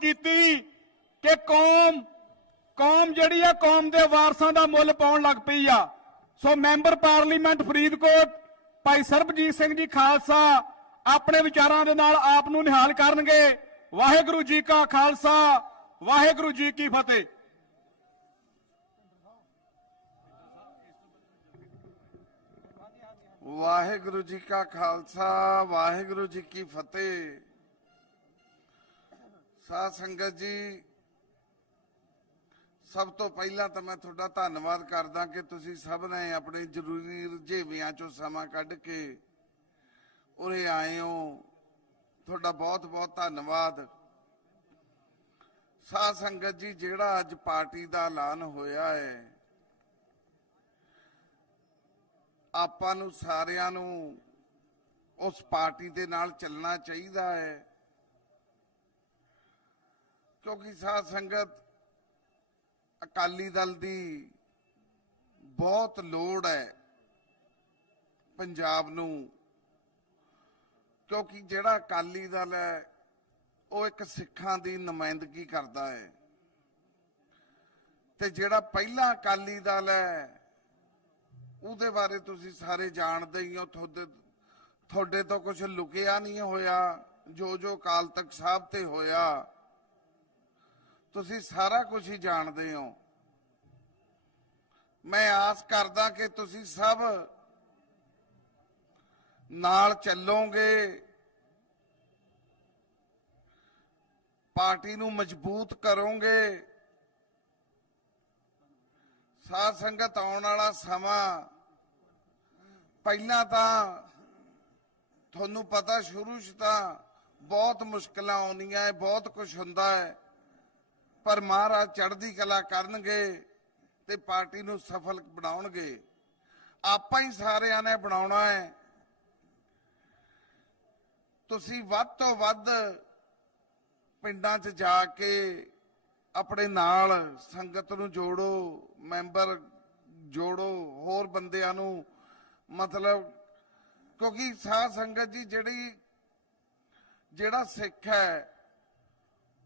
ਕੀਤੀ ਕਿ ਕੌਮ ਕੌਮ ਜਿਹੜੀ ਆ, ਕੌਮ ਦੇ ਵਾਰਸਾਂ ਦਾ ਮੁੱਲ ਪਾਉਣ ਲੱਗ ਪਈ ਆ। ਸੋ ਮੈਂਬਰ ਪਾਰਲੀਮੈਂਟ ਫਰੀਦਕੋਟ, ਭਾਈ ਸਰਬਜੀਤ ਸਿੰਘ ਜੀ ਖਾਲਸਾ ਆਪਣੇ ਵਿਚਾਰਾਂ ਦੇ ਨਾਲ ਆਪ ਨੂੰ ਨਿਹਾਲ ਕਰਨਗੇ। ਵਾਹਿਗੁਰੂ ਜੀ ਕਾ ਖਾਲਸਾ, ਵਾਹਿਗੁਰੂ ਜੀ ਕੀ ਫਤਿਹ। ਵਾਹਿਗੁਰੂ ਜੀ ਕਾ ਖਾਲਸਾ, ਵਾਹਿਗੁਰੂ ਜੀ ਕੀ ਫਤਿਹ। ਸਾਧ ਸੰਗਤ ਜੀ, ਸਭ ਤੋਂ ਪਹਿਲਾਂ ਤਾਂ ਮੈਂ ਤੁਹਾਡਾ ਧੰਨਵਾਦ ਕਰਦਾ ਕਿ ਤੁਸੀਂ ਸਭ ਨੇ ਆਪਣੇ ਜ਼ਰੂਰੀ ਰੁਝੇਵਿਆਂ ਚੋਂ ਸਮਾਂ ਕੱਢ ਕੇ ਉਰੇ ਆਏ ਹੋ। ਤੁਹਾਡਾ ਬਹੁਤ ਬਹੁਤ ਧੰਨਵਾਦ। ਸਾਧ ਸੰਗਤ ਜੀ, ਜਿਹੜਾ ਅੱਜ ਪਾਰਟੀ ਦਾ ਐਲਾਨ ਹੋਇਆ ਹੈ, ਆਪਾਂ ਨੂੰ ਸਾਰਿਆਂ ਨੂੰ ਉਸ ਪਾਰਟੀ ਦੇ ਨਾਲ ਚੱਲਣਾ ਚਾਹੀਦਾ ਹੈ। ਕਿਉਂਕਿ ਸਾਧ ਸੰਗਤ ਅਕਾਲੀ ਦਲ ਦੀ ਬਹੁਤ ਲੋੜ ਹੈ ਪੰਜਾਬ ਨੂੰ। ਕਿਉਂਕਿ ਜਿਹੜਾ ਅਕਾਲੀ ਦਲ ਹੈ, ਉਹ ਇੱਕ ਸਿੱਖਾਂ ਦੀ ਨੁਮਾਇੰਦਗੀ ਕਰਦਾ ਹੈ। ਤੇ ਜਿਹੜਾ ਪਹਿਲਾ ਅਕਾਲੀ ਦਲ ਹੈ, ਉਹਦੇ ਬਾਰੇ ਤੁਸੀਂ ਸਾਰੇ ਜਾਣਦੇ ਹੀ ਹੋ। ਤੁਹਾਡੇ ਤੁਹਾਡੇ ਤੋਂ ਕੁਝ ਲੁਕਿਆ ਨਹੀਂ ਹੋਇਆ। ਜੋ ਜੋ ਕਾਲ ਤੱਕ ਸਾਹਿਬ ਤੇ ਹੋਇਆ ਤੁਸੀਂ ਸਾਰਾ ਕੁਝ ਹੀ ਜਾਣਦੇ ਹੋ। ਮੈਂ ਆਸ ਕਰਦਾ ਕਿ ਤੁਸੀਂ ਸਭ ਨਾਲ ਚੱਲੋਗੇ। ਪਾਰਟੀ ਨੂੰ ਮਜ਼ਬੂਤ ਕਰੋਗੇ। ਸਾਧ ਸੰਗਤ ਆਉਣ ਵਾਲਾ ਸਮਾਂ ਪਹਿਲਾਂ ਤਾਂ ਤੁਹਾਨੂੰ ਪਤਾ ਸ਼ੁਰੂ 'ਚ ਤਾਂ ਬਹੁਤ ਮੁਸ਼ਕਲਾਂ ਆਉਂਦੀਆਂ ਹੈ ਬਹੁਤ ਕੁਝ ਹੁੰਦਾ ਹੈ ਪਰ ਮਹਾਰਾਜ ਚੜ੍ਹਦੀ ਕਲਾ ਕਰਨਗੇ ਤੇ ਪਾਰਟੀ ਨੂੰ ਸਫਲ ਬਣਾਉਣਗੇ। ਆਪਾਂ ਹੀ ਸਾਰਿਆਂ ਨੇ ਬਣਾਉਣਾ ਹੈ। ਤੁਸੀਂ ਵੱਧ ਤੋਂ ਵੱਧ ਪਿੰਡਾਂ 'ਚ ਜਾ ਕੇ ਆਪਣੇ ਨਾਲ ਸੰਗਤ ਨੂੰ ਜੋੜੋ, ਮੈਂਬਰ ਜੋੜੋ, ਹੋਰ ਬੰਦਿਆਂ ਨੂੰ ਮਤਲਬ ਕਿਉਂਕਿ ਸਾਧ ਸੰਗਤ ਜੀ ਜਿਹੜੀ ਜਿਹੜਾ ਸਿੱਖ ਹੈ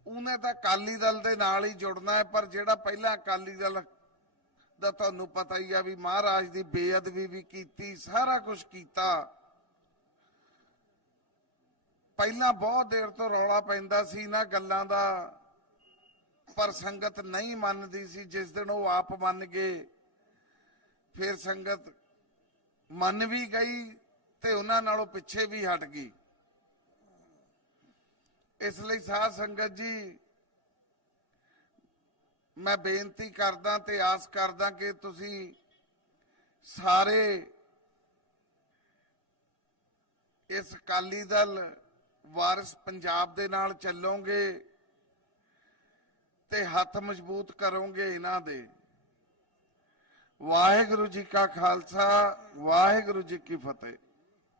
ਉਹਨੇ ਤਾਂ ਅਕਾਲੀ ਦਲ ਦੇ ਨਾਲ ਹੀ ਜੁੜਨਾ ਹੈ, ਪਰ ਜਿਹੜਾ ਪਹਿਲਾਂ ਅਕਾਲੀ ਦਲ ਦਾ ਤੁਹਾਨੂੰ ਪਤਾ ਹੀ ਆ ਵੀ ਮਹਾਰਾਜ ਦੀ ਬੇਅਦਬੀ ਵੀ ਕੀਤੀ, ਸਾਰਾ ਕੁਝ ਕੀਤਾ। ਪਹਿਲਾਂ ਬਹੁਤ ਦੇਰ ਤੋਂ ਰੌਲਾ ਪੈਂਦਾ ਸੀ ਨਾ ਗੱਲਾਂ ਦਾ, ਪਰ ਸੰਗਤ ਨਹੀਂ ਮੰਨਦੀ ਸੀ, ਜਿਸ ਦਿਨ ਉਹ ਆਪ ਮੰਨ ਗਏ। ਫਿਰ ਸੰਗਤ ਮੰਨ ਵੀ ਗਈ ਤੇ ਉਹਨਾਂ ਨਾਲੋਂ ਪਿੱਛੇ ਵੀ ਹਟ ਗਈ। ਇਸ ਲਈ ਸਾਧ ਸੰਗਤ ਜੀ, ਮੈਂ ਬੇਨਤੀ ਕਰਦਾ ਤੇ ਆਸ ਕਰਦਾ ਕਿ ਤੁਸੀਂ ਸਾਰੇ ਇਸ ਅਕਾਲੀ ਦਲ ਵਾਰਿਸ ਪੰਜਾਬ ਦੇ ਨਾਲ ਚੱਲੋਗੇ ਤੇ ਹੱਥ ਮਜ਼ਬੂਤ ਕਰੋਗੇ ਇਹਨਾਂ ਦੇ। ਵਾਹਿਗੁਰੂ ਜੀ ਕਾ ਖਾਲਸਾ, ਵਾਹਿਗੁਰੂ ਜੀ ਕੀ ਫਤਿਹ।